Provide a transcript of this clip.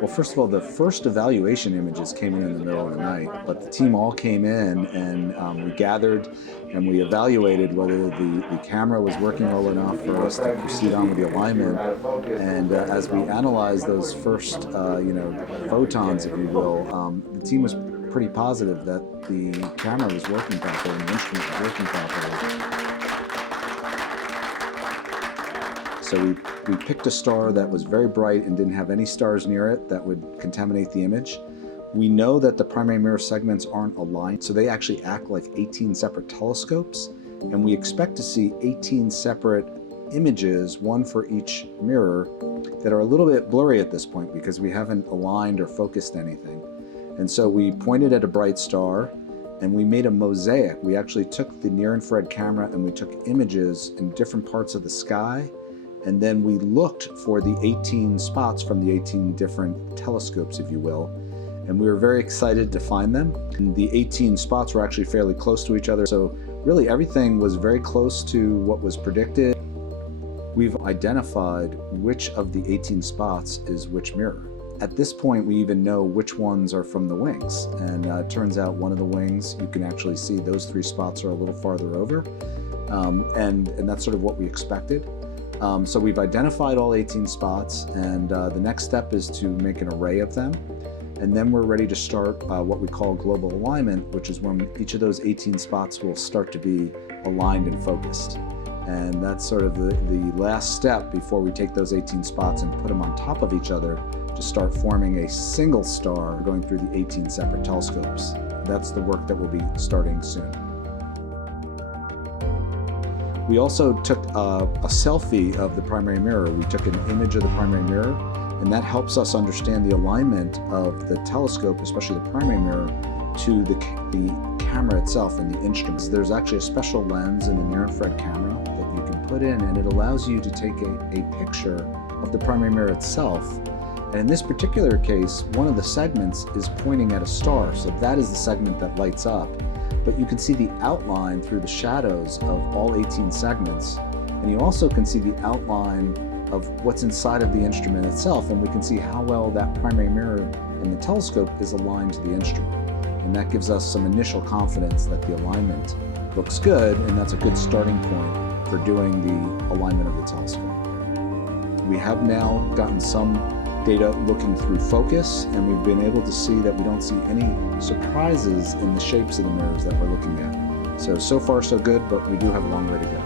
Well, first of all, the first evaluation images came in the middle of the night, but the team all came in and we gathered and we evaluated whether the camera was working well enough for us to proceed on with the alignment. And as we analyzed those first, photons, if you will, the team was pretty positive that the camera was working properly and the instrument was working properly. So we picked a star that was very bright and didn't have any stars near it that would contaminate the image. We know that the primary mirror segments aren't aligned, so they actually act like 18 separate telescopes, and we expect to see 18 separate images, one for each mirror, that are a little bit blurry at this point because we haven't aligned or focused anything. And so we pointed at a bright star and we made a mosaic. We actually took the near-infrared camera and we took images in different parts of the sky, and then we looked for the 18 spots from the 18 different telescopes, if you will. And we were very excited to find them. And the 18 spots were actually fairly close to each other. So really everything was very close to what was predicted. We've identified which of the 18 spots is which mirror. At this point, we even know which ones are from the wings. And it turns out one of the wings, you can actually see those 3 spots are a little farther over. And that's sort of what we expected. So we've identified all 18 spots, and the next step is to make an array of them. And then we're ready to start what we call global alignment, which is when each of those 18 spots will start to be aligned and focused. And that's sort of the last step before we take those 18 spots and put them on top of each other to start forming a single star going through the 18 separate telescopes. That's the work that will be starting soon. We also took a selfie of the primary mirror. We took an image of the primary mirror, and that helps us understand the alignment of the telescope, especially the primary mirror, to the camera itself and the instruments. There's actually a special lens in the near-infrared camera that you can put in, and it allows you to take a picture of the primary mirror itself. And in this particular case, one of the segments is pointing at a star, so that is the segment that lights up. But you can see the outline through the shadows of all 18 segments, and you also can see the outline of what's inside of the instrument itself, and we can see how well that primary mirror in the telescope is aligned to the instrument. And that gives us some initial confidence that the alignment looks good, and that's a good starting point for doing the alignment of the telescope. We have now gotten some data looking through focus, and we've been able to see that we don't see any surprises in the shapes of the mirrors that we're looking at. So far so good, but we do have a long way to go.